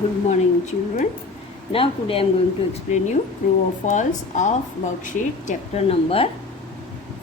Good morning, children. Now today I am going to explain you true or false of worksheet chapter number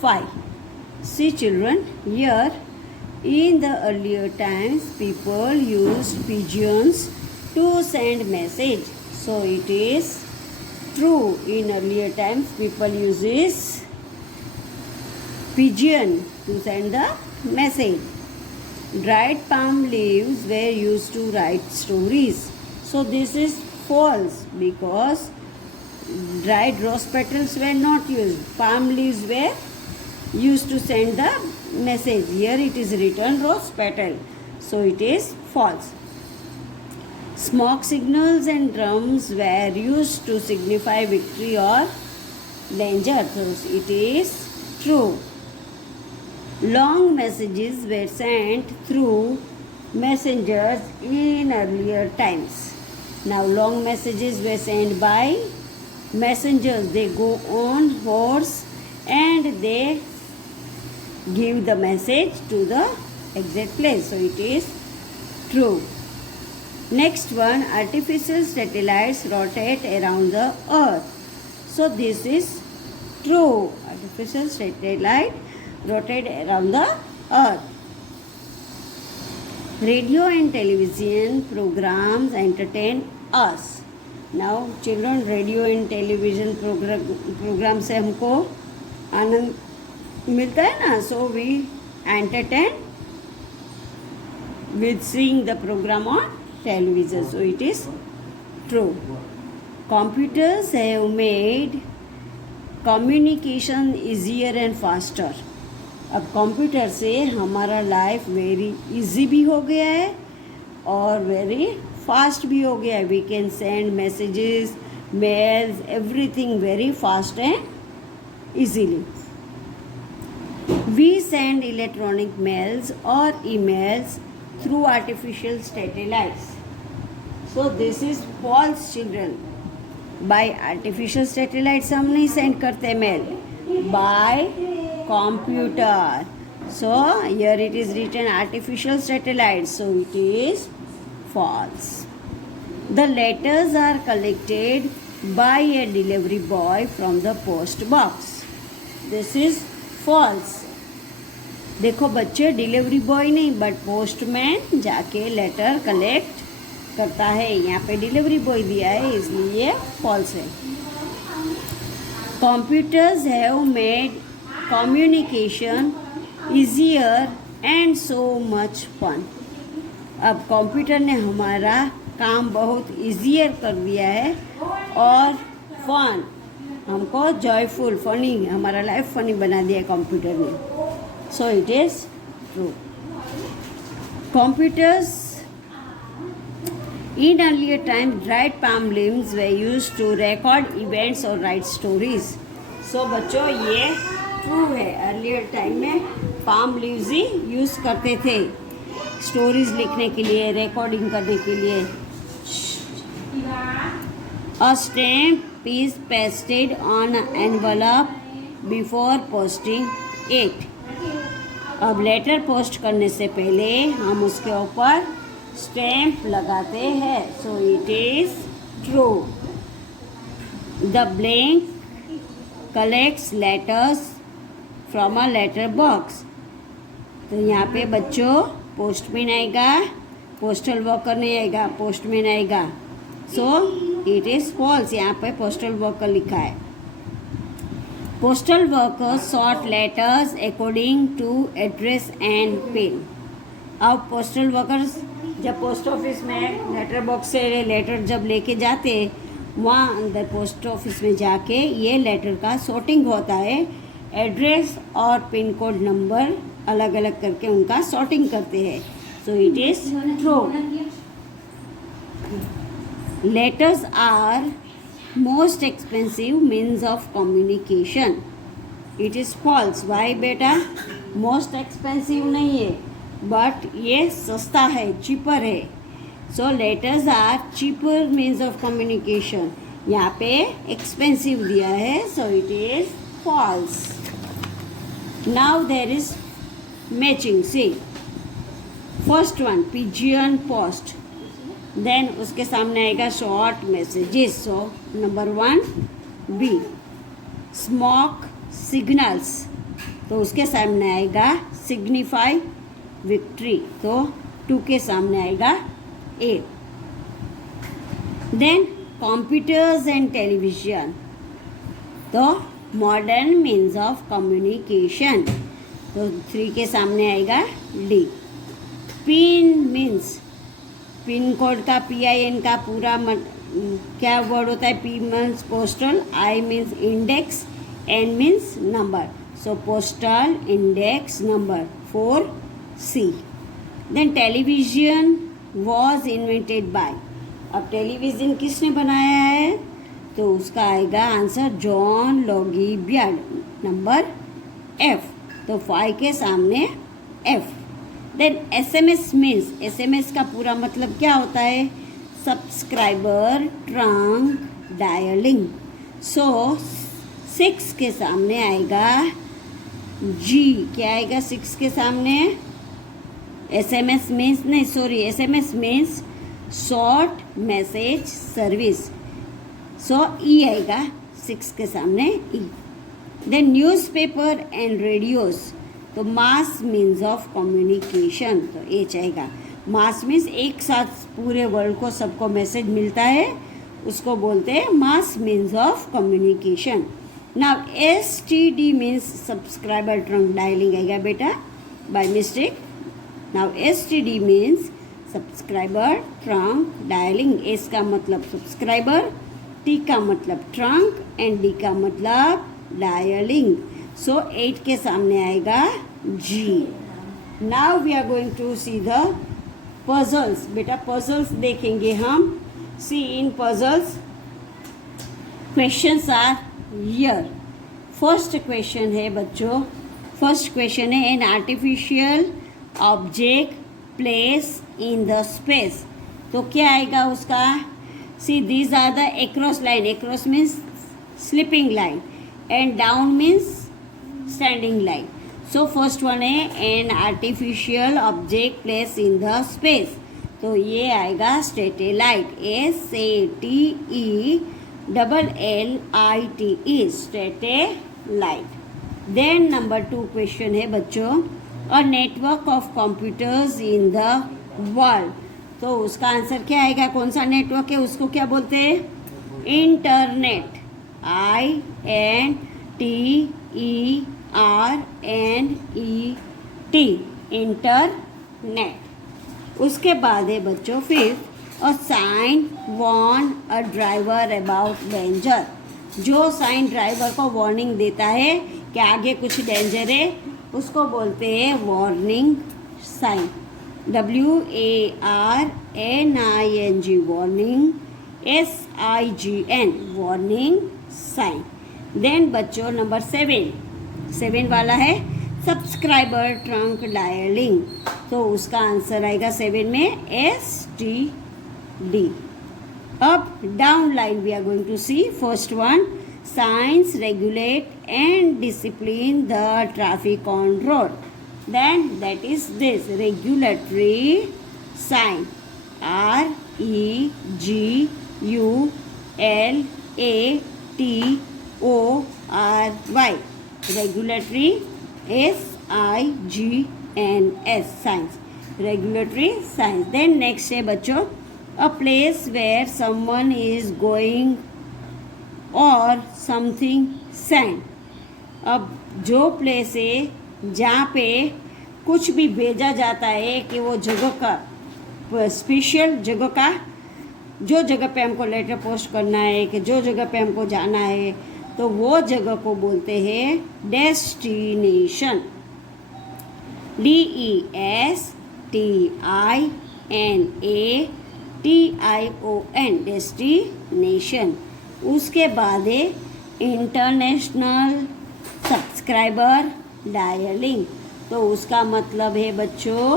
5. See children, here in the earlier times people used pigeons to send message. So it is true. In earlier times people uses pigeon to send the message. Dried palm leaves were used to write stories. So this is false because dried rose petals were not used. Palm leaves were used to send the message. Here it is written rose petal. So it is false. Smoke signals and drums were used to signify victory or danger. So it is true. Long messages were sent through messengers in earlier times. Now long messages were sent by messengers. They go on horse and they give the message to the exact place. So it is true. Next one, artificial satellites rotate around the earth. So this is true. Artificial satellite rotate around the earth. Radio and television programs entertain us. Now children, radio and television program से हमको आनंद मिलता है ना. So we entertain with seeing the program on television. So it is true. Computers have made communication easier and faster. अब computer से हमारा life very easy भी हो गया है और वेरी फास्ट भी हो गया है. We can send messages, mails, everything very fast and easily. We send electronic mails और emails through artificial satellites. So this is false children. By artificial satellites हम नहीं सेंड करते mail, by computer. So here it is written artificial satellites. So it is false. The letters are collected by a delivery boy from the post box. This is false. देखो बच्चे, delivery boy नहीं but postman जाके letter collect करता है. यहाँ पे delivery boy दिया है इसलिए फॉल्स है. Computers have made communication easier and so much fun. अब कंप्यूटर ने हमारा काम बहुत ईजियर कर दिया है और फन, हमको जॉयफुल, फनी, हमारा लाइफ फनी बना दिया है कंप्यूटर ने. सो it is true. Computers in earlier time dried palm limbs were used to record events or write stories. So बच्चों ये ट्रू है. अर्लियर टाइम में पाम लीव्स ही यूज़ करते थे स्टोरीज लिखने के लिए, रिकॉर्डिंग करने के लिए. A stamp is pasted on envelope before posting it. अब लेटर पोस्ट करने से पहले हम उसके ऊपर स्टैम्प लगाते हैं. So it is true. The blank collects letters from a letter box. तो यहाँ पे बच्चों पोस्टमैन आएगा, पोस्टल वर्कर नहीं आएगा, पोस्टमैन आएगा. So it is false. यहाँ पे पोस्टल वर्कर लिखा है. Postal worker sort letters according to address and pin. अब पोस्टल वर्कर्स जब पोस्ट ऑफिस में लेटर बॉक्स से लेटर जब लेके जाते, वहाँ अंदर पोस्ट ऑफिस में जाके ये लेटर का सॉर्टिंग होता है. एड्रेस और पिन कोड नंबर अलग अलग करके उनका सॉर्टिंग करते हैं. So it is true. Letters are most expensive means of communication. It is false. Why बेटा? मोस्ट एक्सपेंसिव नहीं है बट ये सस्ता है, चीपर है. So letters are cheaper means of communication. यहाँ पे एक्सपेंसिव दिया है. So it is false. Now there is matching. See, first one, pigeon post. Then उसके सामने आएगा short messages. So number 1 B. Smoke signals, तो उसके सामने आएगा सिग्निफाई विक्ट्री, तो 2 के सामने आएगा A. Then computers and television, तो मॉडर्न मीन्स ऑफ कम्युनिकेशन, तो 3 के सामने आएगा D. Pin means, pin code का PIN का पूरा क्या वर्ड होता है? P means postal, I means index, N means number, so postal index number 4C। Then television was invented by, अब टेलीविज़न किसने बनाया है? तो उसका आएगा answer John Logie Baird, number F, तो 5 के सामने F। Then SMS means, SMS का पूरा मतलब क्या होता है? सब्सक्राइबर ट्रंक डायलिंग, सो 6 के सामने आएगा G। क्या आएगा 6 के सामने? SMS मीन्स नहीं, sorry, SMS means short message service, so E आएगा 6 के सामने E। Then newspaper and radios, तो मास मीन्स ऑफ कम्युनिकेशन, तो H आएगा। मास मीन्स एक साथ पूरे वर्ल्ड को सबको मैसेज मिलता है, उसको बोलते हैं mass means of communication. Now STD means subscriber trunk dialing आएगा बेटा by mistake. Now STD means subscriber trunk dialing, S का मतलब सब्सक्राइबर, T का मतलब ट्रंक एंड D का मतलब डायलिंग, सो 8 के सामने आएगा G। Now we are going to see the puzzles, बेटा पजल्स देखेंगे हम। See in puzzles questions are here. First question है बच्चों, फर्स्ट क्वेश्चन है an artificial object place in the space, तो क्या आएगा उसका? See these are the across line, across means sleeping line and down means standing line. So first one है an artificial object place in the space, तो ये आएगा स्टेटेलाइट, SATELLITE, स्टेटेलाइट। Then number 2 question है बच्चों, a network of computers in the world, तो उसका answer क्या आएगा? कौन सा नेटवर्क है उसको क्या बोलते हैं? Internet, INTERNET, internet. उसके बाद है बच्चों फिर a sign warn a driver about danger, जो साइन ड्राइवर को वार्निंग देता है कि आगे कुछ डेंजर है, उसको बोलते हैं warning sign, WARNING, warning, SIGN, warning sign. Then बच्चों नंबर 7 वाला है सब्सक्राइबर ट्रंक डायलिंग, तो उसका आंसर आएगा 7 में STD। अब down line we are going to see. First one, signs regulate and discipline the traffic on road, then that is this regulatory sign, REGULATORY, regulatory, SIGNS, signs, regulatory signs। then next है बच्चों a place where someone is going और something send, अब जो place है जहाँ पे कुछ भी भेजा जाता है कि वो जगह का स्पेशल जगह का, जो जगह पे हमको लेटर पोस्ट करना है कि जो जगह पे हमको जाना है, तो वो जगह को बोलते हैं डेस्टिनेशन, DESTINATION, डेस्टिनेशन। उसके बाद है इंटरनेशनल सब्सक्राइबर डायलिंग, तो उसका मतलब है बच्चों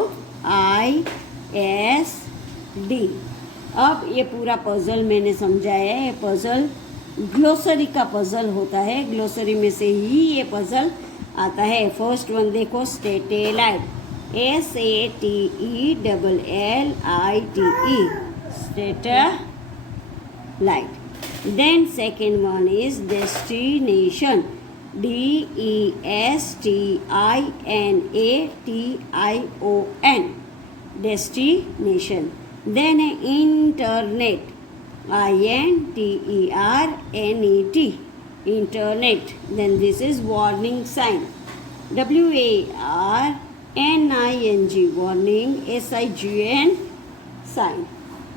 ISD। अब ये पूरा पजल मैंने समझाया है, ये पजल ग्लोसरी का पजल होता है, ग्लोसरी में से ही ये पजल आता है। फर्स्ट वन देखो स्टेटेलाइट, SATELLITE, Satellite. Then second one is destination. DESTINATION. Destination. Then internet. INTERNET. Internet. Then this is warning sign. WARNING. Warning. SIGN. Sign.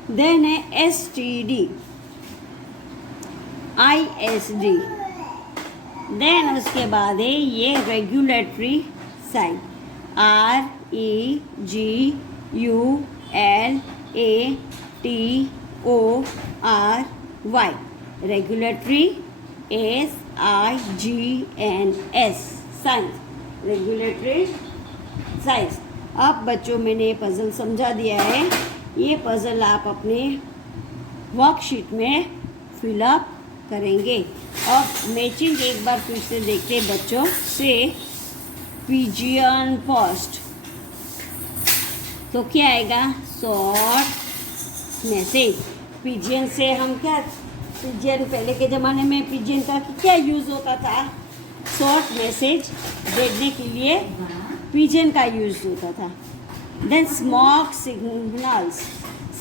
Then STD. ISD. Then उसके बाद है ये regulatory sign REGULATORY. Regulatory SIGNS signs. Regulatory signs. अब बच्चों मैंने ये puzzle समझा दिया है. ये पजल आप अपने वर्कशीट में फिलअप करेंगे. और मैचिंग एक बार फिर से देखते हैं बच्चों से. पिजियन पोस्ट तो क्या आएगा? Short message. पिजियन से हम क्या, पिजियन पहले के ज़माने में पिजियन का क्या यूज़ होता था? शॉर्ट मैसेज भेजने के लिए पिजियन का यूज़ होता था. Then smoke signals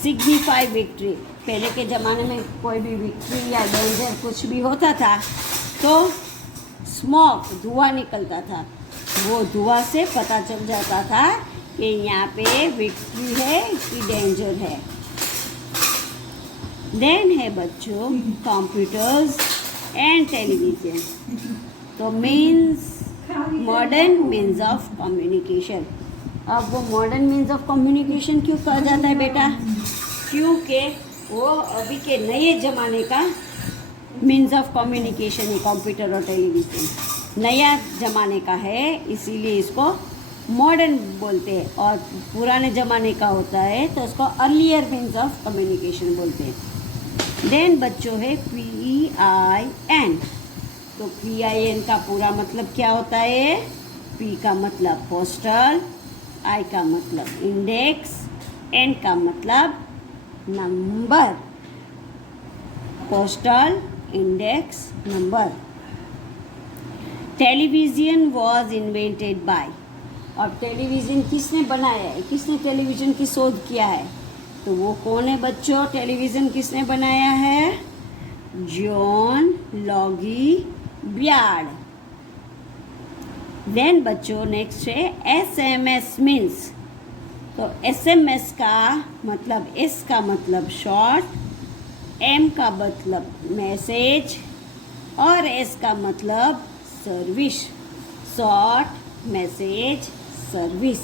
signify victory. पहले के ज़माने में कोई भी विक्ट्री या डेंजर कुछ भी होता था तो स्मोक धुआं निकलता था. वो धुआं से पता चल जाता था कि यहाँ पे विक्ट्री है कि डेंजर है. देन है बच्चों कंप्यूटर्स एंड टेलीविज़न. तो means modern means of communication. अब वो मॉडर्न मीन्स ऑफ कम्युनिकेशन क्यों कहा जाता है बेटा? क्योंकि वो अभी के नए ज़माने का मीन्स ऑफ कम्युनिकेशन है. कंप्यूटर और टेलीविज़न नया ज़माने का है, इसीलिए इसको मॉडर्न बोलते हैं. और पुराने ज़माने का होता है तो उसको अर्लियर मीन्स ऑफ कम्युनिकेशन बोलते हैं. देन बच्चों है PIN. तो PIN का पूरा मतलब क्या होता है? P का मतलब पोस्टल, I का मतलब इंडेक्स, N का मतलब number. Postal index number. Television was invented bye. और टेलीविज़न किसने बनाया है? किसने टेलीविज़न की शोध किया है? तो वो कौन है बच्चों? टेलीविज़न किसने बनाया है? John Logie ब्यार्ड. देन बच्चों नेक्स्ट है SMS मीन्स. तो SMS का मतलब, S का मतलब शॉर्ट, M का मतलब मैसेज और S का मतलब service. Short message service.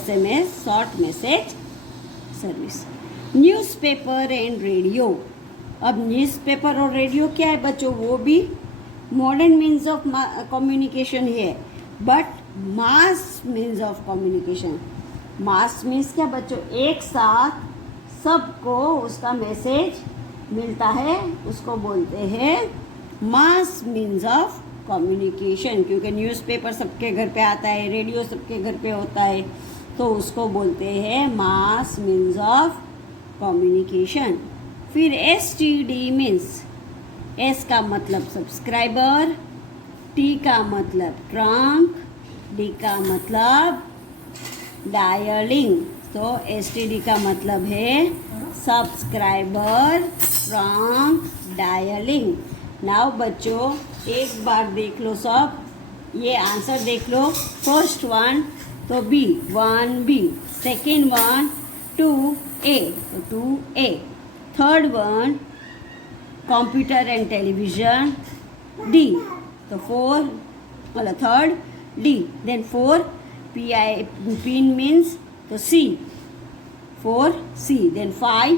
SMS short message service. Newspaper and radio. अब न्यूज़पेपर और रेडियो क्या है बच्चों? वो भी मॉडर्न मीन्स ऑफ कम्युनिकेशन है, but mass means of communication. Mass means क्या बच्चों? एक साथ सबको उसका मैसेज मिलता है, उसको बोलते हैं मास मीन्स ऑफ कम्युनिकेशन. क्योंकि न्यूज़पेपर सबके घर पे आता है, रेडियो सबके घर पे होता है, तो उसको बोलते हैं मास मीन्स ऑफ कम्युनिकेशन. फिर STD मीन्स. S का मतलब सब्सक्राइबर, T का मतलब ट्रंक, D का मतलब डायलिंग. तो STD का मतलब है सब्सक्राइबर, ट्रंक, डायलिंग. नाउ बच्चों एक बार देख लो सब, ये आंसर देख लो. फर्स्ट वन तो B, 1B. Second one 2A, तो 2A. Third one computer and television D, तो 4 मतलब third D. Then 4 pin means तो C, 4C. Then 5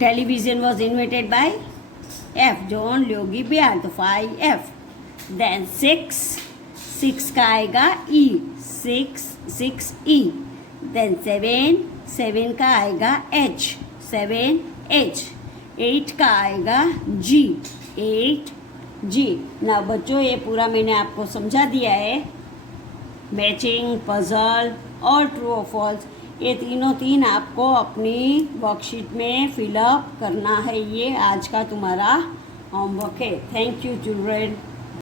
television was invented by F, John Logie Baird, तो 5F. Then 6 का आएगा E, 6E. Then 7 का आएगा H, 7H. 8 का आएगा G, 8G. ना बच्चों ये पूरा मैंने आपको समझा दिया है. मैचिंग, पजल और ट्रू और फॉल्स ये तीनों तीन आपको अपनी वर्कशीट में फिलअप करना है। ये आज का तुम्हारा होमवर्क है। Thank you children.